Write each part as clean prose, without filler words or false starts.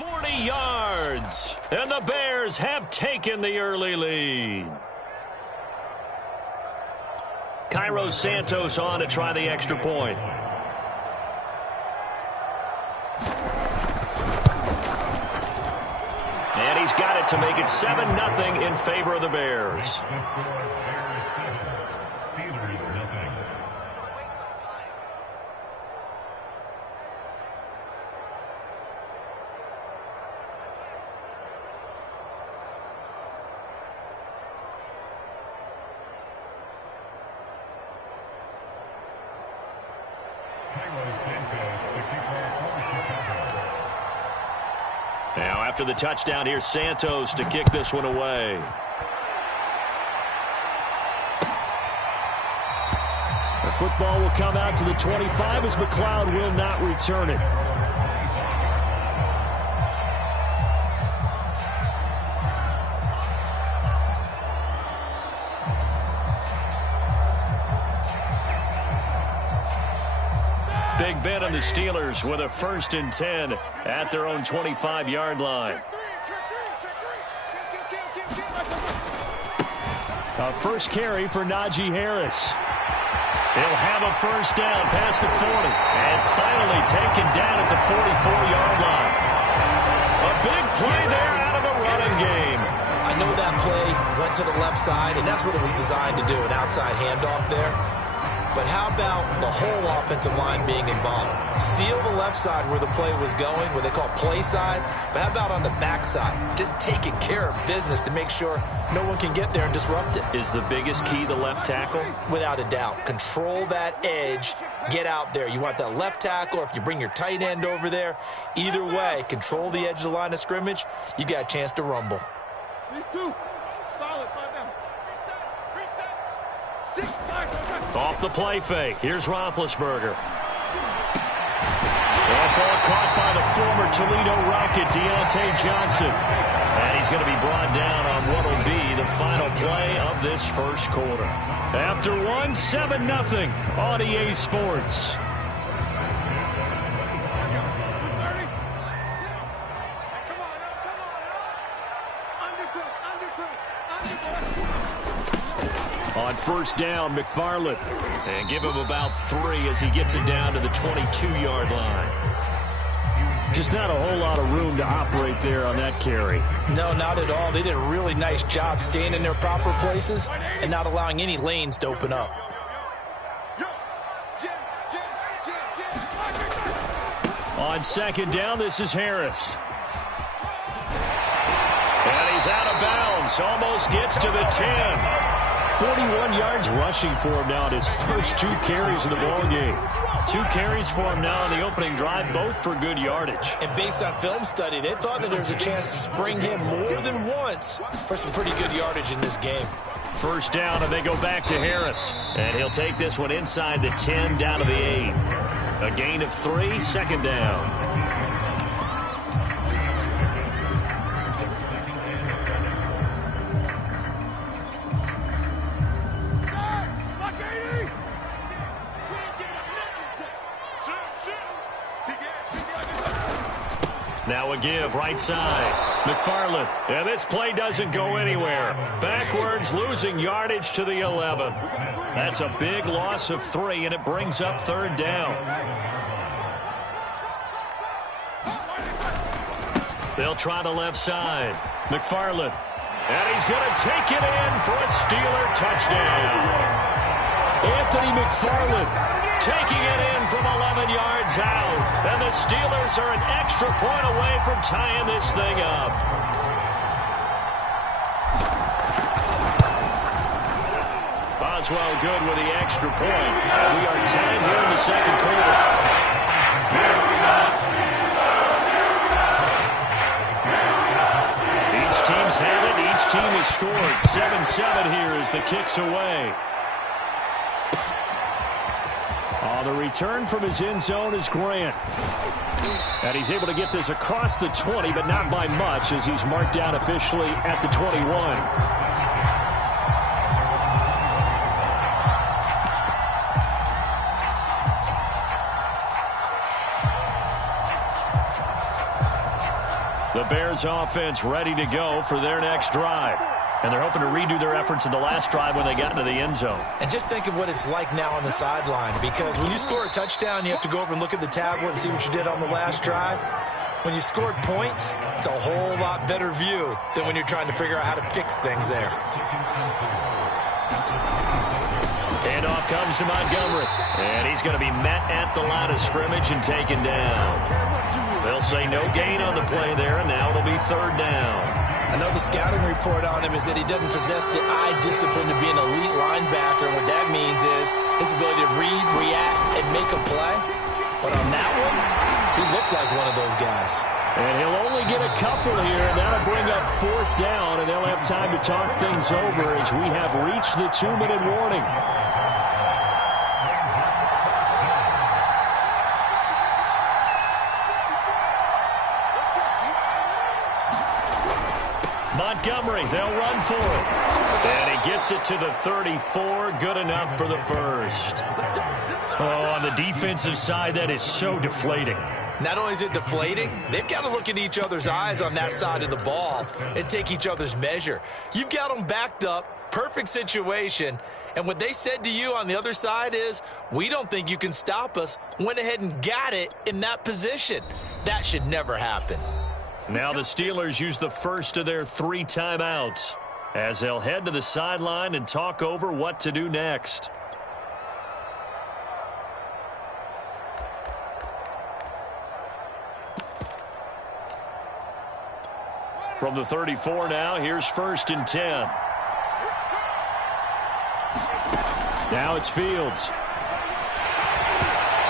40 yards. And the Bears have taken the early lead. Cairo Santos on to try the extra point. And he's got it to make it 7-0 in favor of the Bears. Now after the touchdown, here's Santos to kick this one away. The football will come out to the 25 as McLeod will not return it. Big Ben and the Steelers with a 1st and 10 at their own 25-yard line. A first carry for Najee Harris. He'll have a first down past the 40 and finally taken down at the 44-yard line. A big play there out of the running game. I know that play went to the left side, and that's what it was designed to do, an outside handoff there. But how about the whole offensive line being involved? Seal the left side where the play was going, what they call play side. But how about on the back side? Just taking care of business to make sure no one can get there and disrupt it. Is the biggest key the left tackle? Without a doubt. Control that edge. Get out there. You want that left tackle, or if you bring your tight end over there, either way, control the edge of the line of scrimmage, you got a chance to rumble. These two. Solid. 5 down. Reset. 6. 5. Off the play fake. Here's Roethlisberger. That ball caught by the former Toledo Rocket, Deontay Johnson. And he's going to be brought down on what will be the final play of this first quarter. After 7-0 on EA Sports. On first down, McFarland. And give him about 3 as he gets it down to the 22-yard line. Just not a whole lot of room to operate there on that carry. No, not at all. They did a really nice job staying in their proper places and not allowing any lanes to open up. On second down, this is Harris. And he's out of bounds. Almost gets to the 10. 41 yards rushing for him now at his first 2 carries in the ballgame. 2 carries for him now on the opening drive, both for good yardage. And based on film study, they thought that there was a chance to spring him more than once for some pretty good yardage in this game. First down, and they go back to Harris. And he'll take this one inside the 10, down to the 8. A gain of 3, second down. Now a give, right side. McFarland. And this play doesn't go anywhere. Backwards, losing yardage to the 11. That's a big loss of 3, and it brings up third down. They'll try the left side. McFarland. And he's going to take it in for a Steeler touchdown. Anthony McFarland taking it in from 11 yards out. And the Steelers are an extra point away from tying this thing up. Boswell good with the extra point. And we are tied here in the second quarter. Each team's had it. Each team has scored. 7-7 here as the kick's away. The return from his end zone is Grant. And he's able to get this across the 20, but not by much, as he's marked down officially at the 21. The Bears offense ready to go for their next drive. And they're hoping to redo their efforts in the last drive when they got into the end zone. And just think of what it's like now on the sideline, because when you score a touchdown, you have to go over and look at the tablet and see what you did on the last drive. When you scored points, it's a whole lot better view than when you're trying to figure out how to fix things there. Handoff comes to Montgomery. And he's going to be met at the line of scrimmage and taken down. They'll say no gain on the play there, and now it'll be third down. I know the scouting report on him is that he doesn't possess the eye discipline to be an elite linebacker. And what that means is his ability to read, react, and make a play. But on that one, he looked like one of those guys. And he'll only get a couple here, and that'll bring up fourth down, and they'll have time to talk things over as we have reached the 2-minute warning. Montgomery, they'll run for it. And he gets it to the 34, good enough for the first. Oh, on the defensive side, that is so deflating. Not only is it deflating, they've got to look in each other's eyes on that side of the ball and take each other's measure. You've got them backed up, perfect situation, and what they said to you on the other side is, we don't think you can stop us. Went ahead and got it in that position. That should never happen. Now the Steelers use the first of their 3 timeouts as they'll head to the sideline and talk over what to do next. From the 34 now, here's 1st and 10. Now it's Fields.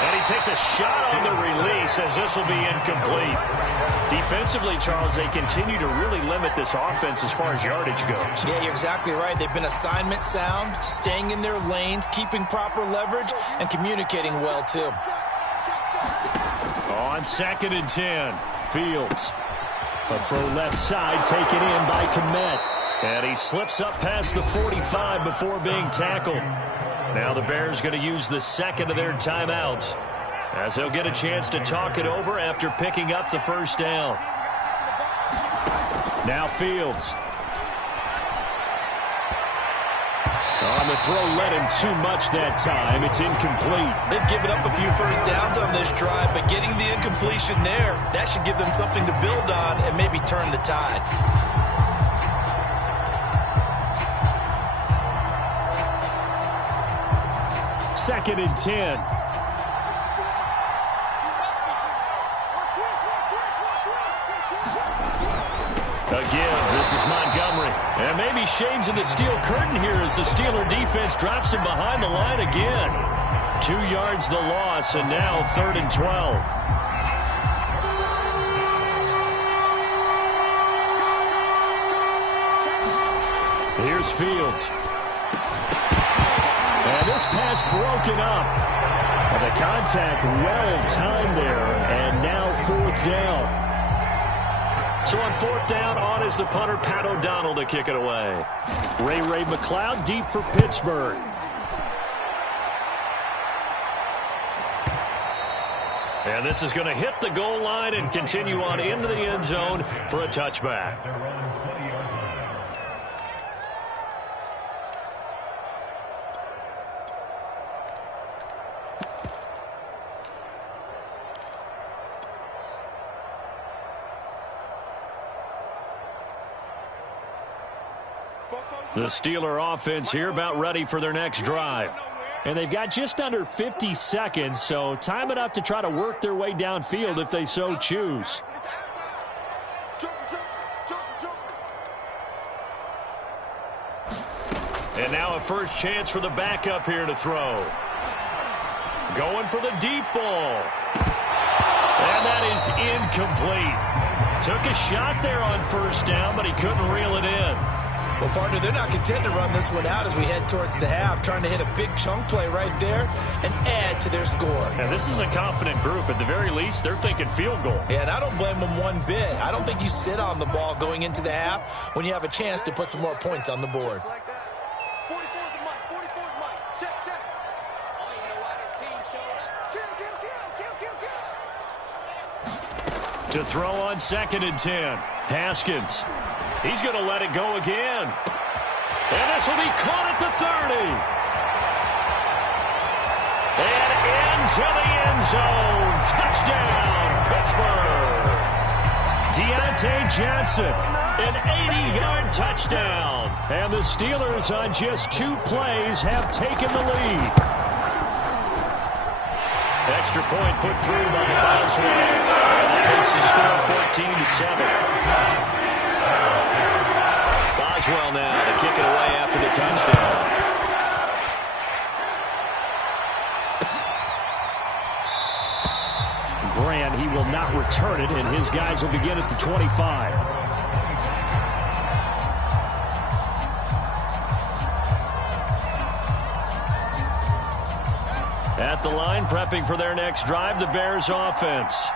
And he takes a shot on the release as this will be incomplete. Defensively, Charles, they continue to really limit this offense as far as yardage goes. Yeah, you're exactly right. They've been assignment sound, staying in their lanes, keeping proper leverage, and communicating well, too. On 2nd and 10, Fields. A throw left side taken in by Kmet. And he slips up past the 45 before being tackled. Now the Bears going to use the second of their timeouts as they'll get a chance to talk it over after picking up the first down. Now Fields. On the throw, led him too much that time. It's incomplete. They've given up a few first downs on this drive, but getting the incompletion there, that should give them something to build on and maybe turn the tide. Second and 10. Again, this is Montgomery. And maybe shades of the steel curtain here as the Steeler defense drops him behind the line again. 2 yards the loss, and now 3rd and 12. Here's Fields. And this pass broken up. And the contact well timed there, and now 4th down. So on 4th down, on is the punter, Pat O'Donnell, to kick it away. Ray McLeod deep for Pittsburgh. And this is going to hit the goal line and continue on into the end zone for a touchback. The Steeler offense here about ready for their next drive. And they've got just under 50 seconds, so time enough to try to work their way downfield if they so choose. And now a first chance for the backup here to throw. Going for the deep ball. And that is incomplete. Took a shot there on 1st down, but he couldn't reel it in. Well, partner, they're not content to run this one out as we head towards the half, trying to hit a big chunk play right there and add to their score. And this is a confident group. At the very least, they're thinking field goal. Yeah, and I don't blame them one bit. I don't think you sit on the ball going into the half when you have a chance to put some more points on the board. To throw on 2nd and 10. Haskins. He's going to let it go again. And this will be caught at the 30. And into the end zone. Touchdown, Pittsburgh. Deontay Johnson, an 80-yard touchdown. And the Steelers on just 2 plays have taken the lead. Extra point put through by Boswell. And that makes the score 14-7. Boswell now to kick it away after the touchdown. Grant, he will not return it, and his guys will begin at the 25. At the line, prepping for their next drive, the Bears offense.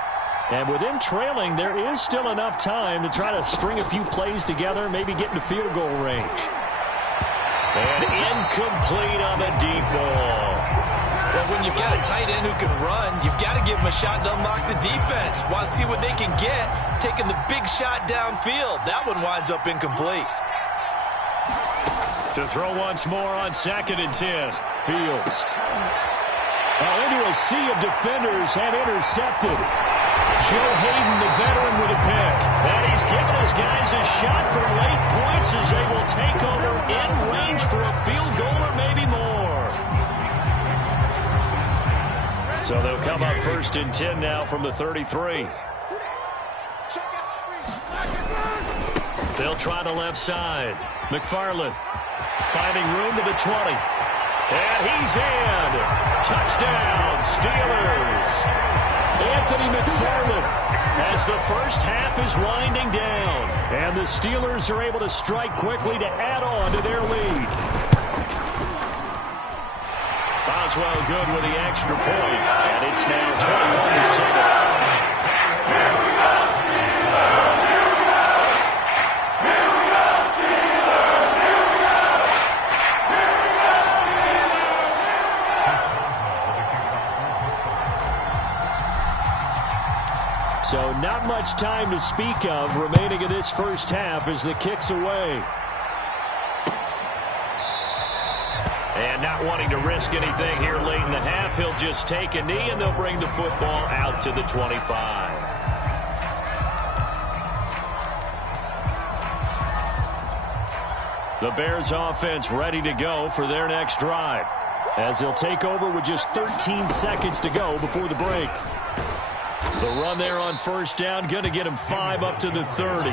And with them trailing, there is still enough time to try to string a few plays together, maybe get into field goal range. And incomplete on the deep ball. Well, when you've got a tight end who can run, you've got to give him a shot to unlock the defense. Want to see what they can get, taking the big shot downfield. That one winds up incomplete. To throw once more on 2nd and 10. Fields. Into a sea of defenders and intercepted. Joe Hayden, the veteran, with a pick. And he's given his guys a shot for late points as they will take over in range for a field goal or maybe more. So they'll come up 1st and 10 now from the 33. They'll try the left side. McFarland finding room to the 20. And he's in. Touchdown, Steelers. Anthony McFarland as the first half is winding down. And the Steelers are able to strike quickly to add on to their lead. Boswell good with the extra point. And it's now 21-7. So not much time to speak of remaining in this first half as the kick's away. And not wanting to risk anything here late in the half, he'll just take a knee and they'll bring the football out to the 25. The Bears offense ready to go for their next drive as they'll take over with just 13 seconds to go before the break. The run there on 1st down, going to get him 5 up to the 30.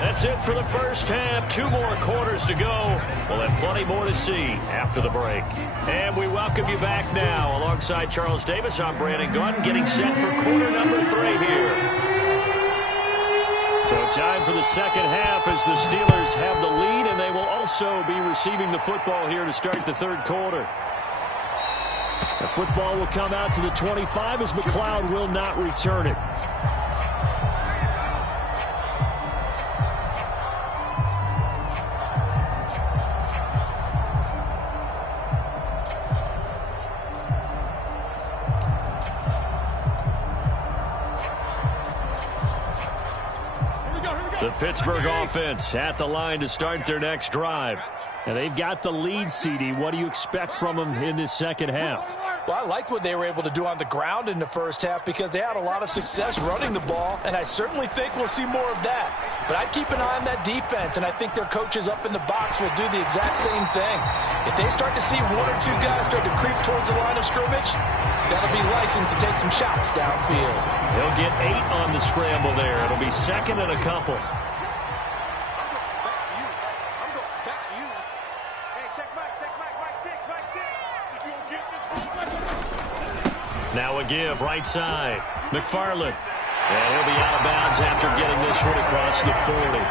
That's it for the first half. 2 more quarters to go. We'll have plenty more to see after the break. And we welcome you back now. Alongside Charles Davis, I'm Brandon Gunn, getting set for quarter number 3 here. So time for the second half as the Steelers have the lead, and they will also be receiving the football here to start the 3rd quarter. The football will come out to the 25 as McLeod will not return it. The Pittsburgh offense at the line to start their next drive. And they've got the lead, CD. What do you expect from them in this second half? Well, I liked what they were able to do on the ground in the first half because they had a lot of success running the ball, and I certainly think we'll see more of that. But I'd keep an eye on that defense, and I think their coaches up in the box will do the exact same thing. If they start to see 1 or 2 guys start to creep towards the line of scrimmage, that'll be licensed to take some shots downfield. He'll get 8 on the scramble there. It'll be 2nd and a couple. Now a give, right side. McFarland. And he'll be out of bounds after getting this one across the 40.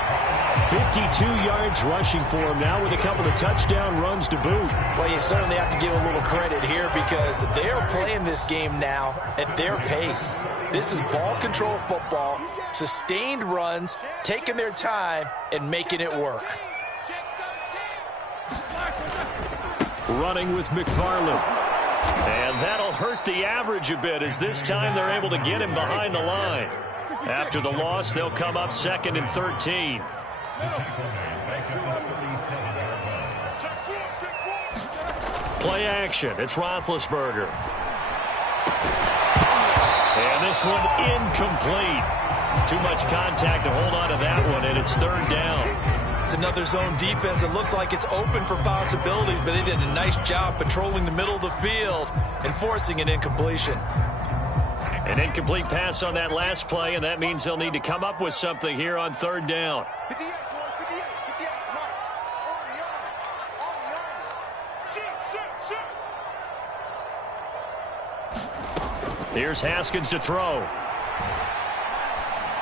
52 yards rushing for him now with a couple of touchdown runs to boot. Well, you certainly have to give a little credit here because they're playing this game now at their pace. This is ball control football, sustained runs, taking their time, and making it work. Running with McFarland. And that'll hurt the average a bit, as this time they're able to get him behind the line. After the loss, they'll come up 2nd and 13. Play action. It's Roethlisberger. And this one incomplete. Too much contact to hold on to that one, and it's 3rd down. It's another zone defense. It looks like it's open for possibilities, but they did a nice job patrolling the middle of the field and forcing an incompletion. An incomplete pass on that last play, and that means they'll need to come up with something here on 3rd down. Here's Haskins to throw.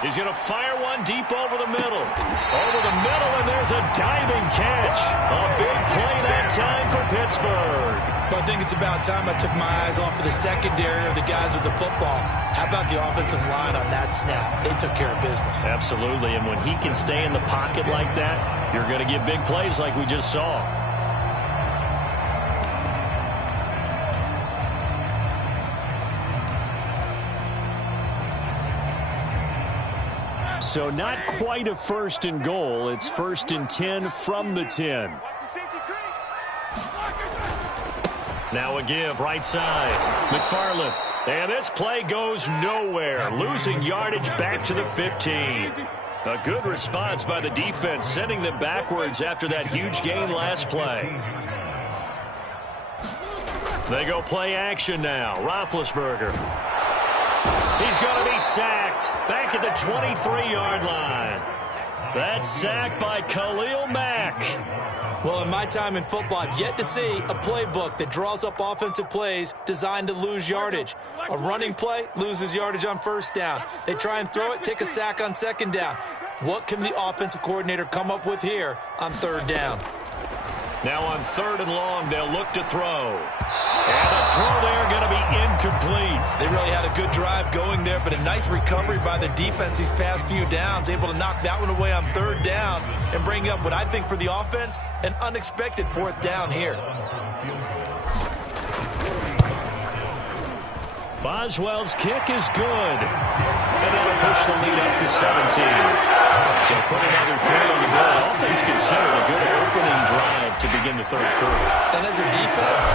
He's going to fire one deep over the middle. Over the middle, and there's a diving catch. A big play that time for Pittsburgh. But I think it's about time I took my eyes off of the secondary or the guys with the football. How about the offensive line on that snap? They took care of business. Absolutely, and when he can stay in the pocket like that, you're going to get big plays like we just saw. So not quite a 1st and goal. It's 1st and 10 from the 10. Now a give, right side. McFarland. And this play goes nowhere. Losing yardage back to the 15. A good response by the defense, sending them backwards after that huge gain last play. They go play action now. Roethlisberger. He's going to be sacked back at the 23-yard line. That's sacked by Khalil Mack. Well, in my time in football, I've yet to see a playbook that draws up offensive plays designed to lose yardage. A running play loses yardage on 1st down. They try and throw it, take a sack on 2nd down. What can the offensive coordinator come up with here on 3rd down? Now on 3rd and long, they'll look to throw. And the throw there going to be incomplete. They really had a good drive going there, but a nice recovery by the defense these past few downs, able to knock that one away on 3rd down and bring up what I think for the offense, an unexpected 4th down here. Boswell's kick is good. And that'll push the lead up to 17. So put another 3 on the board. Offense considered a good opening drive to begin the 3rd quarter. And as a defense,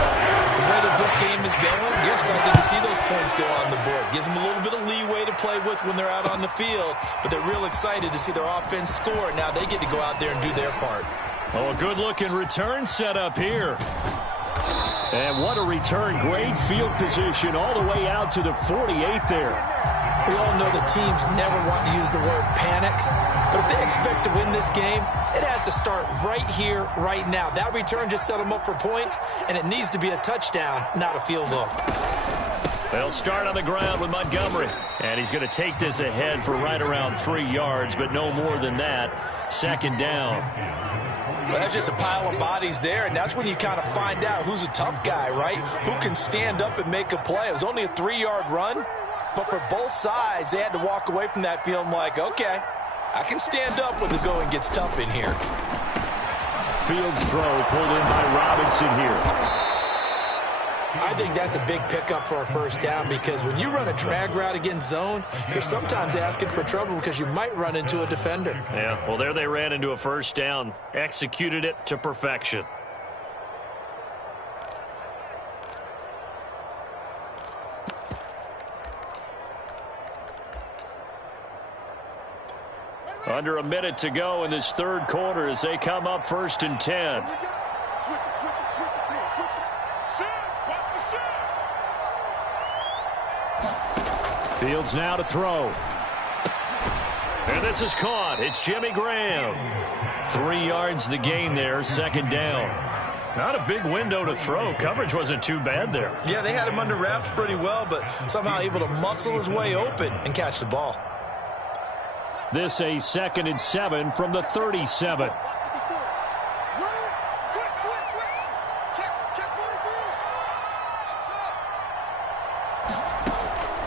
the way that this game is going, you're excited to see those points go on the board. Gives them a little bit of leeway to play with when they're out on the field, but they're real excited to see their offense score. Now they get to go out there and do their part. Oh, a good-looking return set up here. And what a return. Great field position all the way out to the 48 there. We all know the teams never want to use the word panic, but if they expect to win this game, it has to start right here, right now. That return just set them up for points, and it needs to be a touchdown, not a field goal. They'll start on the ground with Montgomery, and he's going to take this ahead for right around 3 yards, but no more than that. 2nd down. Well, that's just a pile of bodies there, and that's when you kind of find out who's a tough guy, right? Who can stand up and make a play. It was only a 3-yard run, but for both sides, they had to walk away from that feeling like, okay, I can stand up when the going gets tough in here. Fields throw pulled in by Robinson here. I think that's a big pickup for a 1st down, because when you run a drag route against zone, you're sometimes asking for trouble because you might run into a defender. Yeah, well, there they ran into a 1st down. Executed it to perfection. Under a minute to go in this 3rd quarter as they come up 1st and 10. Fields now to throw. And this is caught. It's Jimmy Graham. 3 yards the gain there, 2nd down. Not a big window to throw. Coverage wasn't too bad there. Yeah, they had him under wraps pretty well, but somehow able to muscle his way open and catch the ball. This a 2nd and 7 from the 37.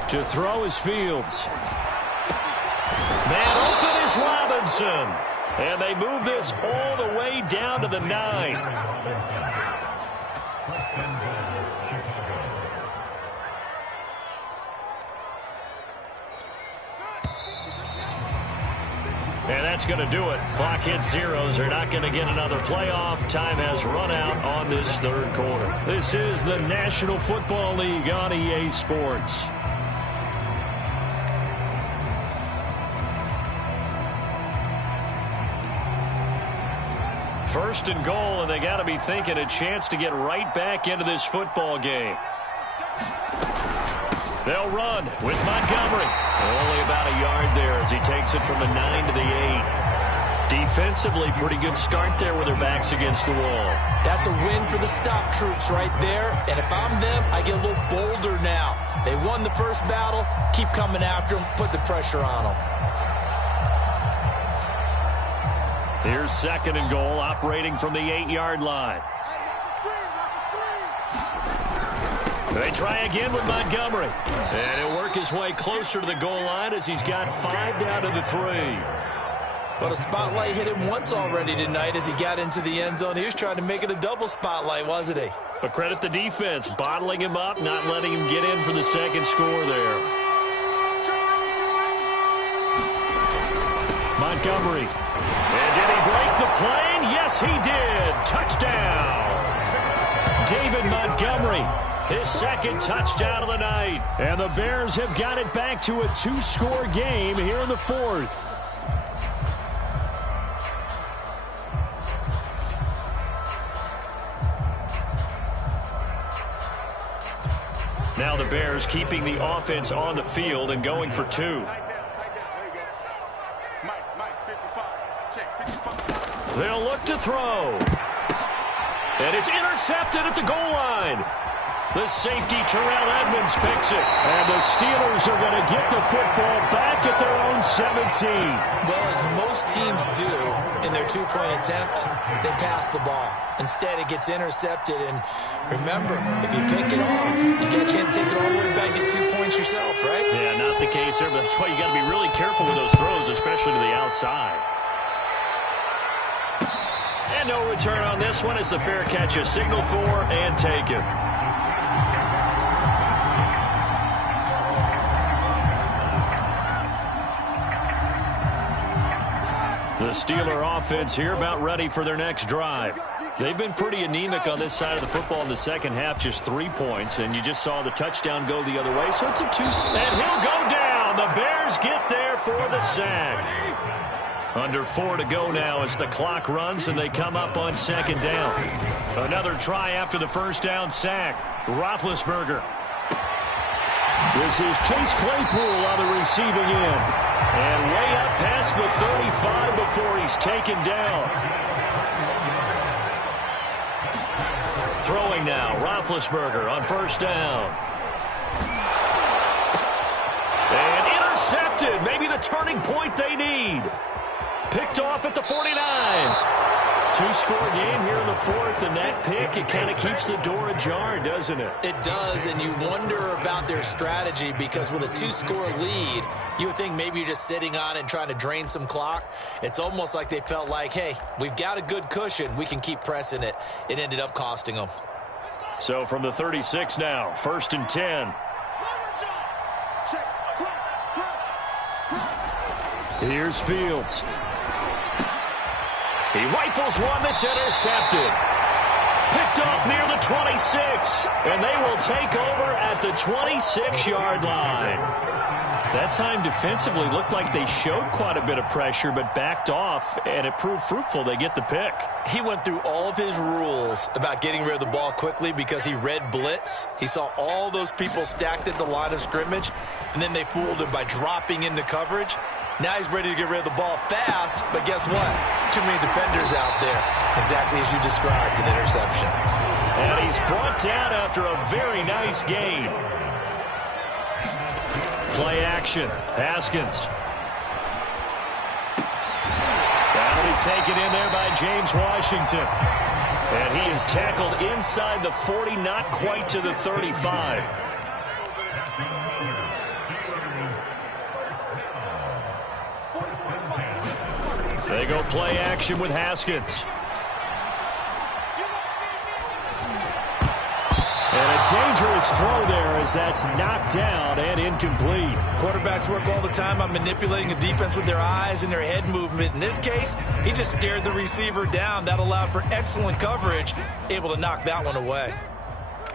To throw is Fields. Man open is Robinson. And they move this all the way down to the 9. that's going to do it. Clock hits zeros. They're not going to get another playoff. Time has run out on this third quarter. This is the National Football League on EA Sports. First and goal, and they got to be thinking a chance to get right back into this football game. They'll run with Montgomery. Only about a yard there as he takes it from the 9 to the 8. Defensively, pretty good start there with their backs against the wall. That's a win for the stop troops right there. And if I'm them, I get a little bolder now. They won the first battle. Keep coming after them. Put the pressure on them. Here's second and goal, operating from the 8-yard line. They try again with Montgomery. And he'll work his way closer to the goal line as he's got 5 down to the 3. But a spotlight hit him once already tonight as he got into the end zone. He was trying to make it a double spotlight, wasn't he? But credit the defense, bottling him up, not letting him get in for the second score there. Montgomery. And did he break the plane? Yes, he did. Touchdown. David Montgomery, his second touchdown of the night. And the Bears have got it back to a 2-score game here in the fourth. Now the Bears keeping the offense on the field and going for 2. They'll look to throw. And it's intercepted at the goal line. The safety, Terrell Edmonds, picks it. And the Steelers are going to get the football back at their own 17. Well, as most teams do in their 2-point attempt, they pass the ball. Instead, it gets intercepted. And remember, if you pick it off, you get a chance to take it all the way back and get 2 points yourself, right? Yeah, not the case there. But that's why you got to be really careful with those throws, especially to the outside. And no return on this one as the fair catch is signaled for and taken. The Steeler offense here about ready for their next drive. They've been pretty anemic on this side of the football in the second half, just 3 points, and you just saw the touchdown go the other way, so it's a 2. And he'll go down. The Bears get there for the sack. Under 4 to go now as the clock runs and they come up on second down. Another try after the first down sack. Roethlisberger. This is Chase Claypool on the receiving end. And way up past the 35 before he's taken down. Throwing now, Roethlisberger on first down. And intercepted. Maybe the turning point they need. Picked off at the 49. 2-score game here in the fourth, and that pick, it kind of keeps the door ajar, doesn't it? It does, and you wonder about their strategy because with a 2-score lead, you would think maybe you're just sitting on it and trying to drain some clock. It's almost like they felt like, hey, we've got a good cushion. We can keep pressing it. It ended up costing them. So from the 36 now, 1st and 10. Here's Fields. He rifles one that's intercepted. Picked off near the 26. And they will take over at the 26-yard line. That time defensively looked like they showed quite a bit of pressure but backed off, and it proved fruitful. They get the pick. He went through all of his rules about getting rid of the ball quickly because he read blitz. He saw all those people stacked at the line of scrimmage, and then they fooled him by dropping into coverage. Now he's ready to get rid of the ball fast, but guess what? Too many defenders out there. Exactly as you described, an interception. And he's brought down after a very nice gain. Play action. Haskins. That'll be taken in there by James Washington. And he is tackled inside the 40, not quite to the 35. They go play action with Haskins. And a dangerous throw there as that's knocked down and incomplete. Quarterbacks work all the time on manipulating a defense with their eyes and their head movement. In this case, he just stared the receiver down. That allowed for excellent coverage, able to knock that one away.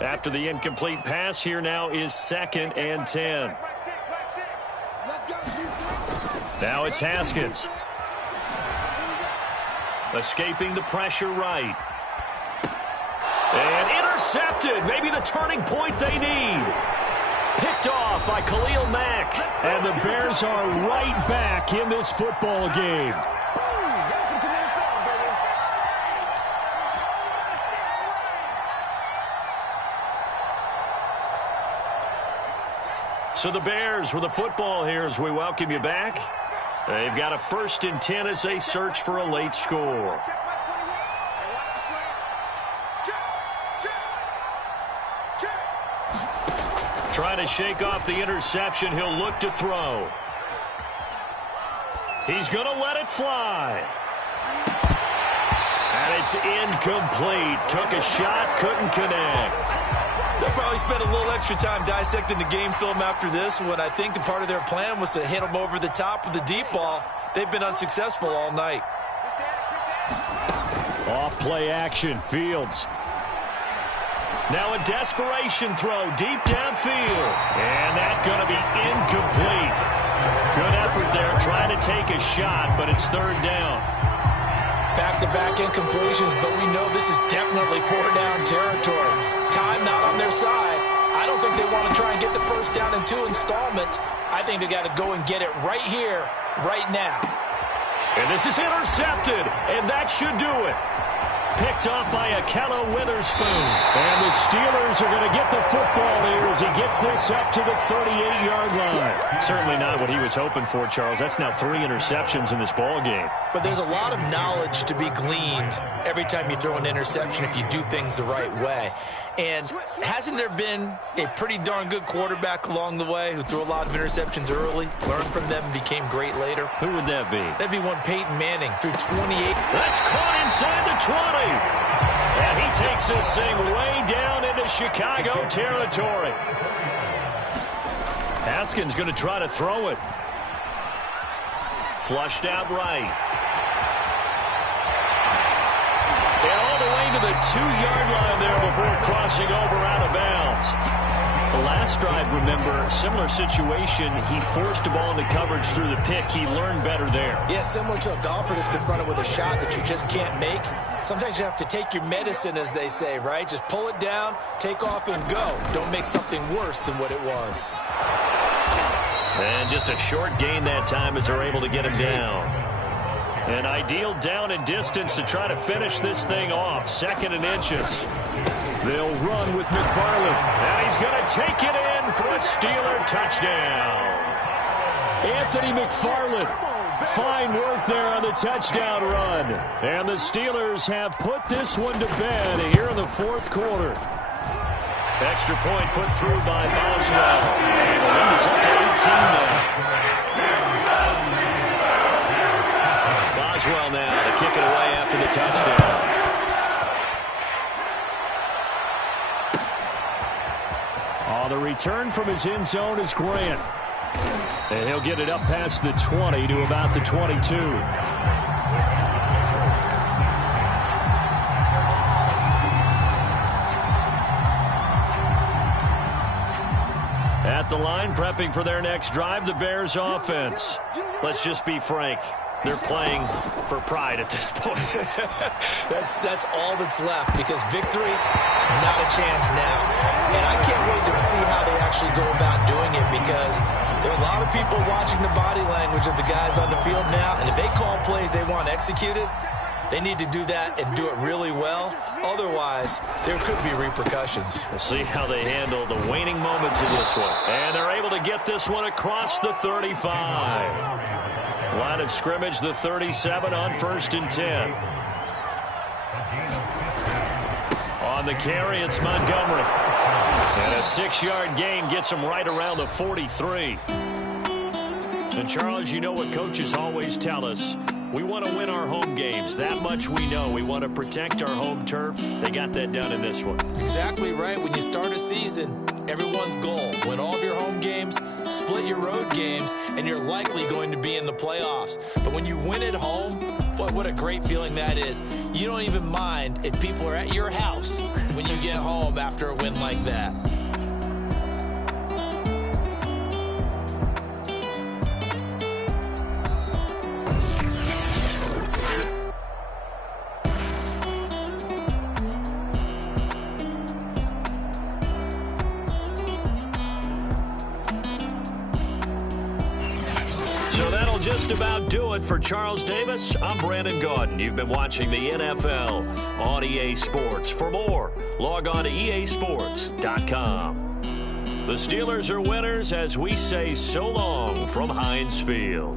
After the incomplete pass, here now is 2nd and 10. Now it's Haskins. Escaping the pressure right. And intercepted. Maybe the turning point they need. Picked off by Khalil Mack. And the Bears are right back in this football game. So the Bears with the football here as we welcome you back. They've got a 1st and 10 as they search for a late score. Trying to shake off the interception. He'll look to throw. He's going to let it fly. And it's incomplete. Took a shot, couldn't connect. They'll probably spend a little extra time dissecting the game film after this one. I think the part of their plan was to hit them over the top with the deep ball. They've been unsuccessful all night. Off play action, Fields. Now a desperation throw deep downfield. And that's going to be incomplete. Good effort there trying to take a shot, but it's 3rd down. Back-to-back incompletions, but we know this is definitely 4-down territory. Time not on their side. I don't think they want to try and get the 1st down in 2 installments. I think they got to go and get it right here, right now. And this is intercepted, and that should do it. Picked off by Akello Witherspoon. And the Steelers are going to get the football here as he gets this up to the 38-yard line. Certainly not what he was hoping for, Charles. That's now 3 interceptions in this ball game. But there's a lot of knowledge to be gleaned every time you throw an interception if you do things the right way. And hasn't there been a pretty darn good quarterback along the way who threw a lot of interceptions early, learned from them, and became great later? Who would that be? That'd be one Peyton Manning, threw 28. That's caught inside the 20. And he takes this thing way down into Chicago territory. Haskins going to try to throw it. Flushed out right. And all the way to the 2-yard line there before crossing over out of bounds. The last drive, remember, similar situation. He forced a ball into coverage through the pick. He learned better there. Yeah, similar to a golfer that's confronted with a shot that you just can't make. Sometimes you have to take your medicine, as they say, right? Just pull it down, take off, and go. Don't make something worse than what it was. And just a short gain that time as they're able to get him down. An ideal down and distance to try to finish this thing off. 2nd and inches. They'll run with McFarland. And he's going to take it in for a Steeler touchdown. Anthony McFarland. Fine work there on the touchdown run. And the Steelers have put this one to bed here in the 4th quarter. Extra point put through by Boswell. And the lead is up to 18 now. Boswell now to kick it away after the touchdown. Oh, the return from his end zone is Grant. And he'll get it up past the 20 to about the 22. At the line, prepping for their next drive, the Bears offense. Let's just be frank. They're playing for pride at this point. That's all that's left, because victory, not a chance now. And I can't wait to see how they actually go about doing it, because there are a lot of people watching the body language of the guys on the field now, and if they call plays they want executed, they need to do that and do it really well. Otherwise, there could be repercussions. We'll see how they handle the waning moments of this one. And they're able to get this one across the 35. Line of scrimmage, the 37 on 1st and 10. On the carry, it's Montgomery. And a 6-yard gain gets him right around the 43. And, Charles, you know what coaches always tell us. We want to win our home games. That much we know. We want to protect our home turf. They got that done in this one. Exactly right. When you start a season, everyone's goal: win all of your home games, split your road games, and you're likely going to be in the playoffs. But when you win at home, what a great feeling that is. You don't even mind if people are at your house when you get home after a win like that. So that'll just about do it for Charles Davis. I'm Brandon Gaudin. You've been watching the NFL on EA Sports. For more, log on to easports.com. The Steelers are winners as we say so long from Heinz Field.